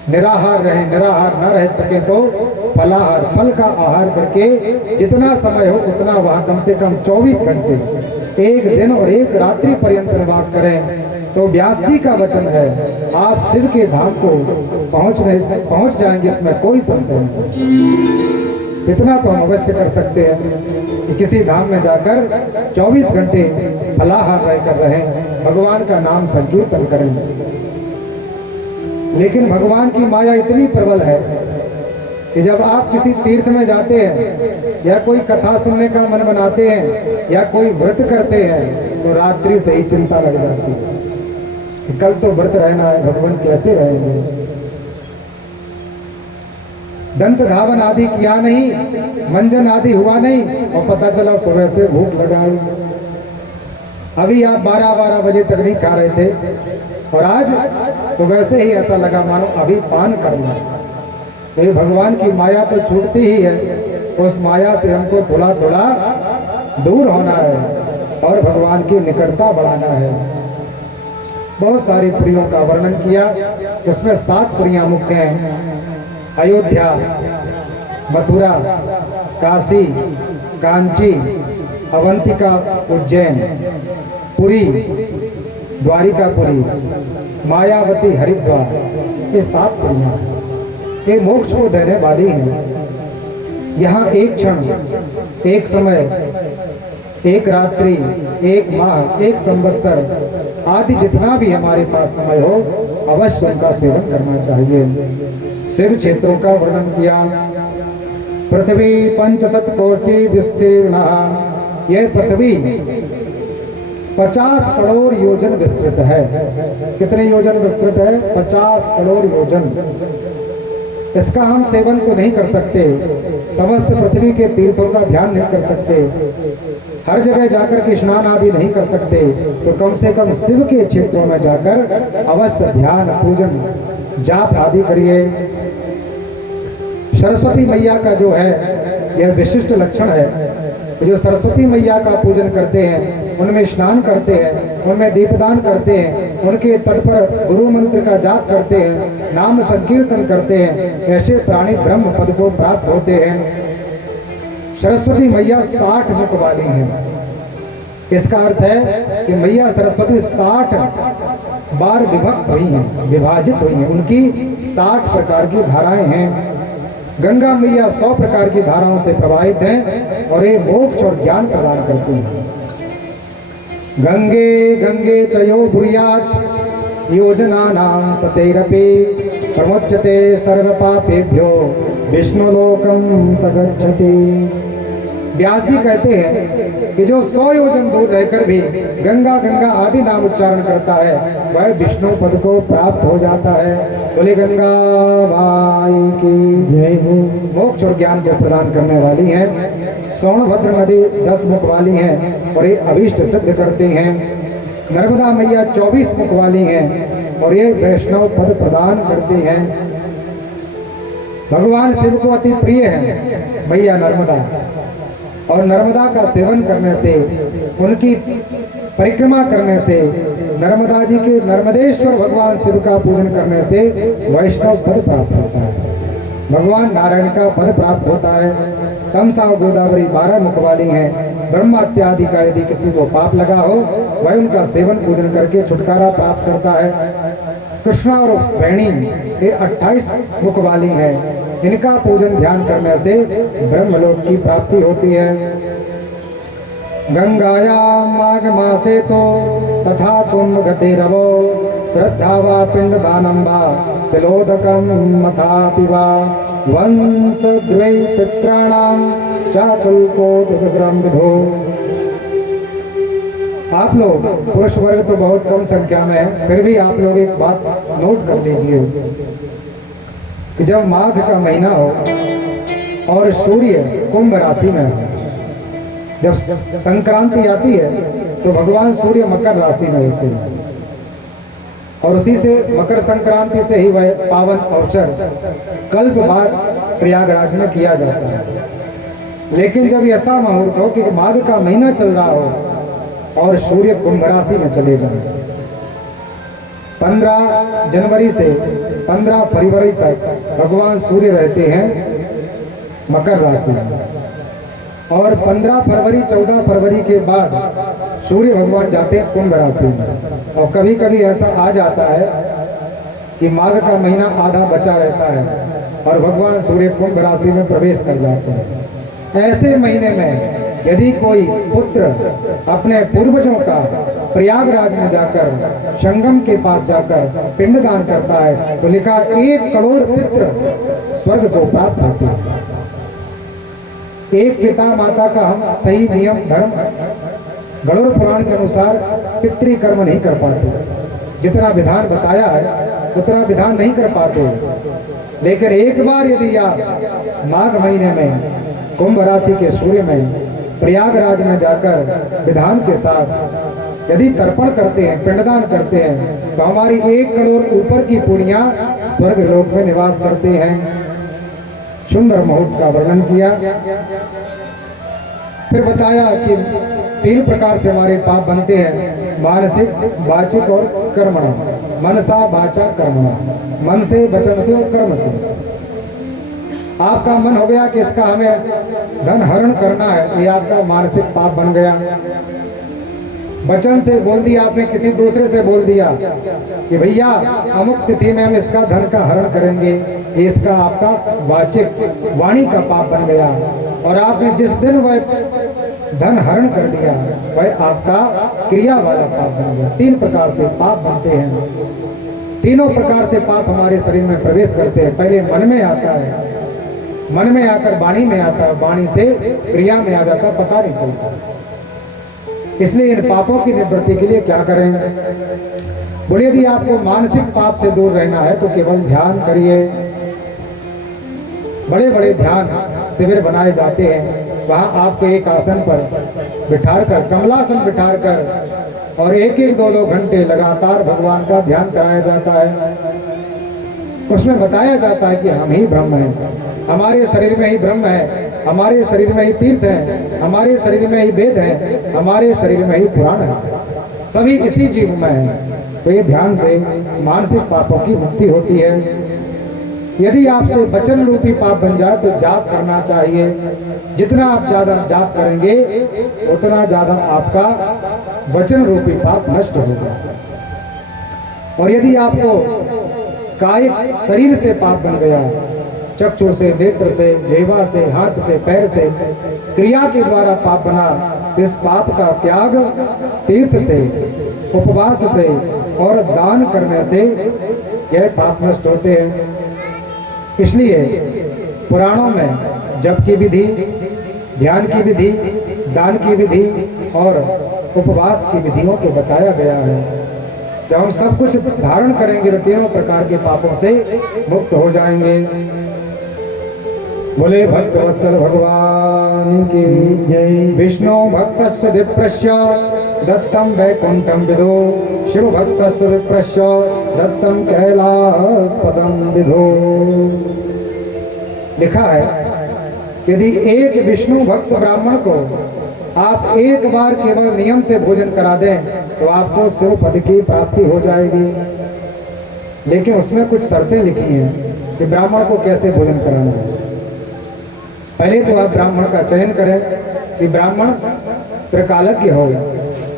निराहार रहें, निराहार न रह सके तो फलाहार, फल का आहार करके जितना समय हो उतना वहां कम से कम 24 घंटे, 1 दिन और 1 रात्रि पर्यंत निवास करें। तो व्यास जी का वचन है, आप शिव के धाम को पहुंच जाएंगे, इसमें कोई संशय नहीं। इतना तो हम अवश्य कर सकते हैं कि किसी धाम में जाकर 24 घंटे फलाहार रहकर रहें, भगवान का नाम संकीर्तन करें। लेकिन भगवान की माया इतनी प्रबल है कि जब आप किसी तीर्थ में जाते हैं या कोई कथा सुनने का मन बनाते हैं या कोई व्रत करते हैं तो रात्रि से ही चिंता लग जाती है कि कल तो व्रत रहना है, भगवान कैसे रहेंगे। दंत धावन आदि किया नहीं, मंजन आदि हुआ नहीं और पता चला सुबह से भूख लगाई। अभी आप 12-12 बजे तक नहीं खा रहे थे और आज सुबह से ही ऐसा लगा मानो अभी पान करना। तो ये भगवान की माया तो छूटती ही है, उस माया से हमको थोड़ा थोड़ा दूर होना है और भगवान की निकटता बढ़ाना है। बहुत सारी पुरियों का वर्णन किया, उसमें 7 पुरियां मुख्य हैं। अयोध्या, मथुरा, काशी, कांची, अवंतिका, उज्जैन, पुरी, द्वारिकापुरी, मायावती, हरिद्वार, ये 7 पुरियां ये मोक्ष को देने वाली हैं। यहाँ एक क्षण, एक समय, एक रात्रि, एक माह, एक संवत्सर आदि जितना भी हमारे पास समय हो अवश्य उनका सेवन करना चाहिए। शिव क्षेत्रों का वर्णन किया। पृथ्वी 500 कोटि विस्तीर्ण, यह पृथ्वी 50 करोड़ योजन विस्तृत है। कितने योजन विस्तृत है? 50 करोड़ योजन। इसका हम सेवन तो नहीं कर सकते, समस्त पृथ्वी के तीर्थों का ध्यान नहीं कर सकते, हर जगह जाकर के स्नान आदि नहीं कर सकते, तो कम से कम शिव के क्षेत्रों में जाकर अवश्य ध्यान, पूजन, जाप आदि करिए। सरस्वती मैया का जो है यह विशिष्ट लक्षण है। जो सरस्वती मैया का पूजन करते हैं, उनमें स्नान करते हैं, उनमें दीपदान करते हैं, उनके तट पर गुरु मंत्र का जाप करते हैं, नाम संकीर्तन करते हैं, ऐसे प्राणी ब्रह्म पद को प्राप्त होते हैं। सरस्वती मैया 60 मुख वाली हैं। इसका अर्थ है कि मैया सरस्वती 60 बार विभक्त हुई हैं, विभाजित हुई हैं। उनकी 60 प्रकार की धाराएं हैं। गंगा मैया 100 प्रकार की धाराओं से प्रवाहित हैं और ये मोक्ष और ज्ञान प्रदान करती हैं। गंगे गंगे चयो ब्रूयात् योजनानां सतेरपि प्रमुच्यते सर्वपापेभ्यो विष्णुलोकं स गच्छति। व्यास जी कहते हैं कि जो 100 योजन दूर रहकर भी गंगा गंगा आदि नाम उच्चारण करता है वह विष्णु पद को प्राप्त हो जाता है। बोले गंगा माई की जय हो। मोक्ष और ज्ञान को प्रदान करने वाली हैं। सोनभद्र नदी 10 मुख वाली हैं और ये अभीष्ट सिद्ध करती हैं। नर्मदा मैया 24 मुख वाली हैं और ये वैष्णव पद प्रदान करती हैं। भगवान शिव को अति प्रिय है मैया नर्मदा, और नर्मदा का सेवन करने से, उनकी परिक्रमा करने से, नर्मदा जी के नर्मदेश्वर भगवान शिव का पूजन करने से वैष्णव पद प्राप्त होता है, भगवान नारायण का पद प्राप्त होता है। तमसा गोदावरी 12 मुख वाली हैं। ब्रह्मा इत्यादि का यदि किसी को पाप लगा हो वह उनका सेवन पूजन करके छुटकारा प्राप्त करता है। कृष्णा और वेणी ये 28 मुख वाली हैं। इनका पूजन ध्यान करने से ब्रह्मलोक की प्राप्ति होती है। गंगायां माघ मासे तो तथा कुंभ गतिरवो श्रद्धा वा पिंड दानम वा तिलोदकम मथापि वा वंश द्वै पित्राणाम चातुल्कोटुग्रम विधो। आप लोग पुरुष वर्ग तो बहुत कम संख्या में है, फिर भी आप लोग एक बात नोट कर लीजिए कि जब माघ का महीना हो और सूर्य कुंभ राशि में हो, जब संक्रांति आती है तो भगवान सूर्य मकर राशि में होते हैं और उसी से मकर संक्रांति से ही वह पावन अवसर कल्पवास प्रयागराज में किया जाता है। लेकिन जब ऐसा मुहूर्त हो कि माघ का महीना चल रहा हो और सूर्य कुंभ राशि में चले जाए, 15 जनवरी से 15 फरवरी तक भगवान सूर्य रहते हैं मकर राशि में, और 15 फरवरी 14 फरवरी के बाद सूर्य भगवान जाते हैं कुंभ राशि में। और कभी कभी ऐसा आ जाता है कि माघ का महीना आधा बचा रहता है और भगवान सूर्य कुंभ राशि में प्रवेश कर जाते हैं। ऐसे महीने में यदि कोई पुत्र अपने पूर्वजों का प्रयागराज में जाकर संगम के पास जाकर पिंडदान करता है तो लिखा 1 करोड़ पुत्र स्वर्ग को प्राप्त होते हैं। एक पिता माता का हम सही नियम धर्म गरुड़ पुराण के अनुसार पितृकर्म नहीं कर पाते, जितना विधान बताया है उतना विधान नहीं कर पाते। लेकिन एक बार यदि आप माघ महीने में कुंभ राशि के सूर्य में प्रयागराज में जाकर विधान के साथ यदि तर्पण करते हैं, पिंडदान करते हैं, तो हमारी 1 करोड़ ऊपर की पुण्या स्वर्ग लोक में निवास करते हैं। सुंदर मुहूर्त का वर्णन किया, फिर बताया कि 3 प्रकार से हमारे पाप बनते हैं, मानसिक, वाचिक और कर्मणा। मनसा वाचा कर्मणा, मन से, वचन से और कर्म से। आपका मन हो गया कि इसका हमें धन हरण करना है, ये आपका मानसिक पाप बन गया। वचन से बोल दिया आपने, किसी दूसरे से बोल दिया कि भैया अमुक तिथि में हम इसका धन का हरण करेंगे, ये इसका आपका वाचिक वाणी का पाप बन गया। और आपने जिस दिन वह धन हरण कर लिया वह आपका क्रिया वाला पाप बन गया। 3 प्रकार से पाप बनते हैं। तीनों प्रकार से पाप हमारे शरीर में प्रवेश करते हैं। पहले मन में आता है, मन में आकर वाणी में आता है, वाणी से क्रिया में आ जाता, पता नहीं चलता। इसलिए इन पापों की निवृत्ति के लिए क्या करें? बोले यदि आपको मानसिक पाप से दूर रहना है तो केवल ध्यान करिए। बड़े बड़े ध्यान शिविर बनाए जाते हैं, वहां आपको एक आसन पर बिठाकर, कमलासन बिठाकर और 1-1, 2-2 घंटे लगातार भगवान का ध्यान कराया जाता है। उसमें बताया जाता है कि हम ही ब्रह्म हैं, हमारे शरीर में ही ब्रह्म है, हमारे शरीर में ही तीर्थ है, हमारे शरीर में ही वेद है, हमारे शरीर में ही पुराण है, सभी इसी जीव में है। तो ये ध्यान से मानसिक पापों की मुक्ति होती है। यदि आपसे वचन रूपी पाप बन जाए तो जाप करना चाहिए। जितना आप ज्यादा जाप करेंगे उतना ज्यादा आपका वचन रूपी पाप नष्ट होगा। और यदि आपको कायिक शरीर से पाप बन गया चक्षु से, नेत्र से, जिह्वा से, हाथ से, पैर से क्रिया के द्वारा पाप बना, इस पाप का त्याग तीर्थ से, उपवास से और दान करने से यह पाप नष्ट होते हैं। इसलिए पुराणों में जप की विधि, ध्यान की विधि, दान की विधि और उपवास की विधियों को बताया गया है। जब हम सब कुछ धारण करेंगे तो तीनों प्रकार के पापों से मुक्त हो जाएंगे। बोले भक्तवत्सल भगवान की जय। विष्णु भक्तस्य विप्रस्य दत्तम वैकुंठम विदो, शिव भक्तस्य विप्रस्य दत्तम कैलासपदम विदो। लिखा है यदि एक विष्णु भक्त ब्राह्मण को आप एक बार केवल नियम से भोजन करा दें तो आपको शिव पद की प्राप्ति हो जाएगी। लेकिन उसमें कुछ शर्तें लिखी हैं कि ब्राह्मण को कैसे भोजन कराना है। पहले तो आप ब्राह्मण का चयन करें कि ब्राह्मण त्रिकालज्ञ हो,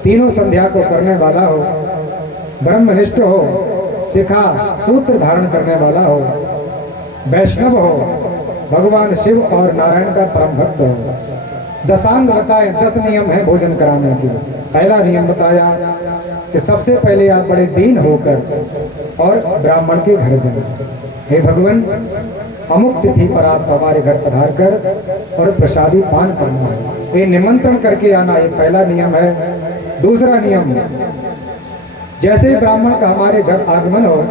तीनों संध्या को करने वाला हो, ब्रह्मनिष्ठ हो, शिखा सूत्र धारण करने वाला हो, वैष्णव हो, भगवान शिव और नारायण का परम भक्त हो। दशांग बताए, 10 नियम है भोजन कराने के। पहला नियम बताया कि सबसे पहले आप बड़े दीन होकर और ब्राह्मण के घर जाएं। हे भगवान, अमुक तिथि पर आप हमारे घर पधार कर और प्रसादी पान करना है, ये निमंत्रण करके आना, ये पहला नियम है। दूसरा नियम, जैसे ही ब्राह्मण का हमारे घर आगमन हो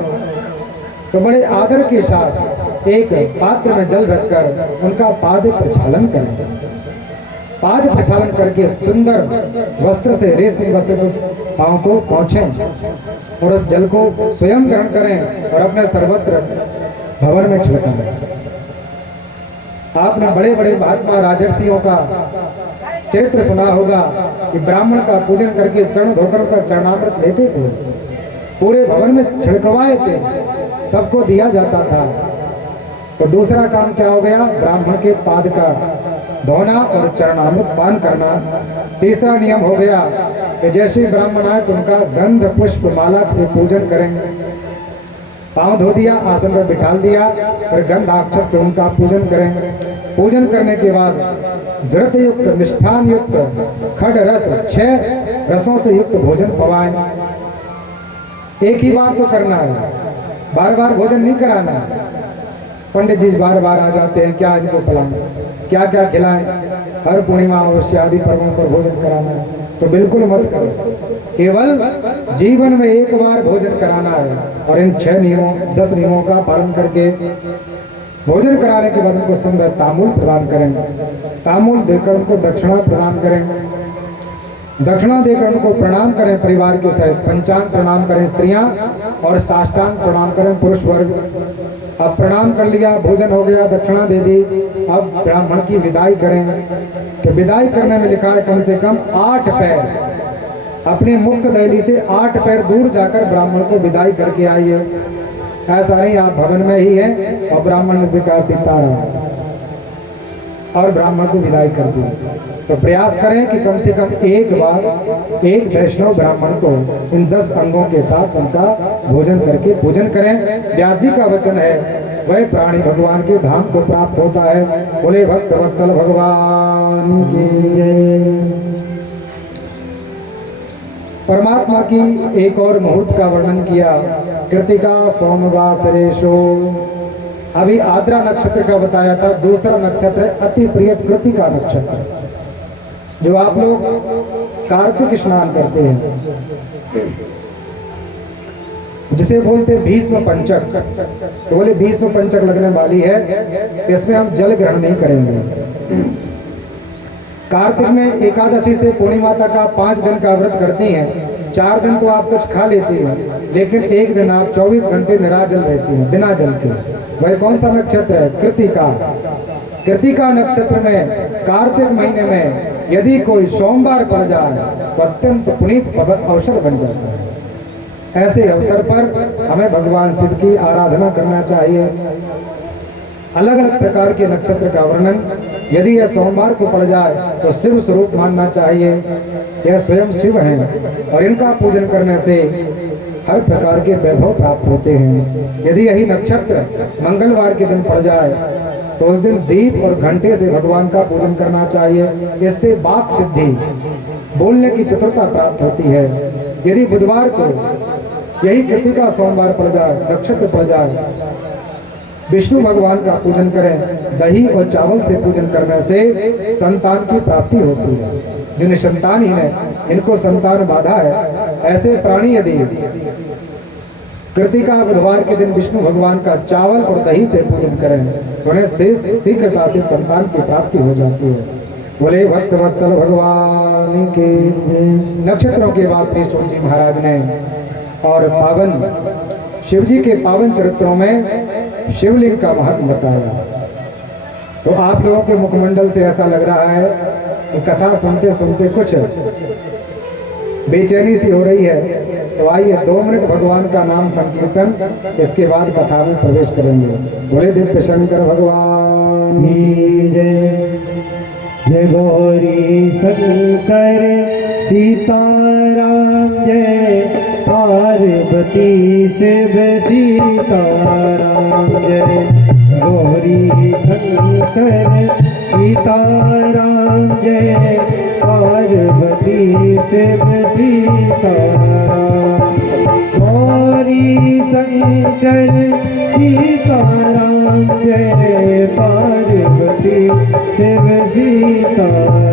तो बड़े आदर के साथ एक पात्र में जल रखकर उनका पाद प्रक्षालन करें। पाद प्रक्षालन करके सुंदर वस्त्र से, रेशमी वस्त्र से उस पांव को पोंछें और उस जल को स्वयं ग्रहण करें और अपने सर्वत्र भवन में छिड़काएं। आपने बड़े बड़े महात्मा राजर्षियों का चरित्र सुना होगा कि ब्राह्मण का पूजन करके चरण धोकर का चरणामृत लेते थे, पूरे भवन में छिड़कवाए थे, सबको दिया जाता था। तो दूसरा काम क्या हो गया? ब्राह्मण के पाद का धोना और चरणामृत पान करना। तीसरा नियम हो गया कि जैसे ब्राह्मण आए तो उनका गंध पुष्प माला से पूजन करेंगे। पांव धो दिया, आसन पर बिठा दिया और गंधाक्षर से उनका पूजन करेंगे। पूजन करने के बाद घृत युक्त, मिष्ठान युक्त, खड रस, 6 रसों से युक्त भोजन पवाएं। एक ही बार तो करना है, बार बार भोजन नहीं कराना है। पंडित जी बार बार आ जाते हैं, क्या इनको पिलाएं, क्या क्या खिलाएं, हर पूर्णिमा अवश्य आदि पर्वों पर भोजन कराना है, तो बिल्कुल मत करो। केवल जीवन में एक बार भोजन कराना है और इन 6 नियमों, 10 नियमों का पालन करके भोजन कराने के बाद उनको सुंदर तांबूल प्रदान करें। तांबूल देकर उनको दक्षिणा प्रदान करें। दक्षिणा देकर उनको प्रणाम करें परिवार के सहित। पंचांग प्रणाम करें स्त्रियां और साष्टांग प्रणाम करें पुरुष वर्ग। अब प्रणाम कर लिया, भोजन हो गया, दक्षिणा दे दी, अब ब्राह्मण की विदाई करें। तो विदाई करने में लिखा है कम से कम 8 पैर अपने मुख्य दहली से 8 पैर दूर जाकर ब्राह्मण को विदाई करके आइए। ऐसा नहीं आप भवन में ही हैं और ब्राह्मण ने से कहा सीताराम और ब्राह्मण को विदाई कर दी। तो प्रयास करें कि कम से कम एक बार एक वैष्णव ब्राह्मण को इन 10 अंगों के साथ उनका भोजन करके पूजन करें। व्यास जी का वचन है, वह प्राणी भगवान के धाम को प्राप्त होता है। बोले भक्त वत्सल भगवान की जय। परमात्मा की एक और मुहूर्त का वर्णन किया, कृतिका सोमवासरेशो। अभी आद्रा नक्षत्र का बताया था। दूसरा नक्षत्र है अति प्रिय कृतिका नक्षत्र, जो आप लोग कार्तिक स्नान करते हैं, जिसे बोलते हैं भीष्म पंचक। तो बोले भीष्म पंचक लगने वाली है, इसमें हम जल ग्रहण नहीं करेंगे। कार्तिक में एकादशी से पूर्णिमा तक आप 5 दिन का व्रत करती हैं। 4 दिन तो आप कुछ खा लेती हैं, लेकिन एक दिन आप 24 घंटे निराजल रहती हैं, बिना जल के। वह कौन सा नक्षत्र है? कृतिका। कृतिका नक्षत्र में कार्तिक महीने में यदि कोई सोमवार पड़ जाए तो अत्यंत पुनीत अवसर बन जाता है। ऐसे अवसर पर हमें भगवान शिव की आराधना करना चाहिए। अलग अलग प्रकार के नक्षत्र का वर्णन, यदि यह सोमवार को पड़ जाए तो शिव स्वरूप मानना चाहिए। यह स्वयं शिव हैं और इनका पूजन करने से हर प्रकार के वैभव प्राप्त होते हैं। यदि यही नक्षत्र मंगलवार के दिन पड़ जाए तो उस दिन दीप और घंटे से भगवान का पूजन करना चाहिए। इससे वाक सिद्धि, बोलने की चतुरता प्राप्त होती है। यदि बुधवार को यही कृतिका सोमवार पड़ जाए, नक्षत्र पड़ जाए, विष्णु भगवान का पूजन करें। दही और चावल से पूजन करने से संतान की प्राप्ति होती है। जिन्हें संतानहीन है, इनको संतान बाधा है, ऐसे प्राणी यदि कृतिका बुधवार के दिन विष्णु भगवान का चावल और दही से पूजन करें तो उन्हें शीघ्रता से संतान की प्राप्ति हो जाती है। बोले भक्त वत्सल भगवान के। नक्षत्रों के बाद श्री सूत जी महाराज ने और पावन शिव जी के पावन चरित्रों में शिवलिंग का महत्व बताया। तो आप लोगों के मुखमंडल से ऐसा लग रहा है कि कथा सुनते सुनते कुछ बेचैनी सी हो रही है। तो आइए 2 मिनट भगवान का नाम संकीर्तन, इसके बाद कथा में प्रवेश करेंगे। बोले दिव्य शंकर भगवान की जय। जय गौरी शंकर सीताराम, जय पार्वती शिव सीताराम, जय गौरी शंकर सीताराम, जय पार्वती शिव सीताराम। गौरी शंकर सीताराम, जय पार्वती शिव सीताराम।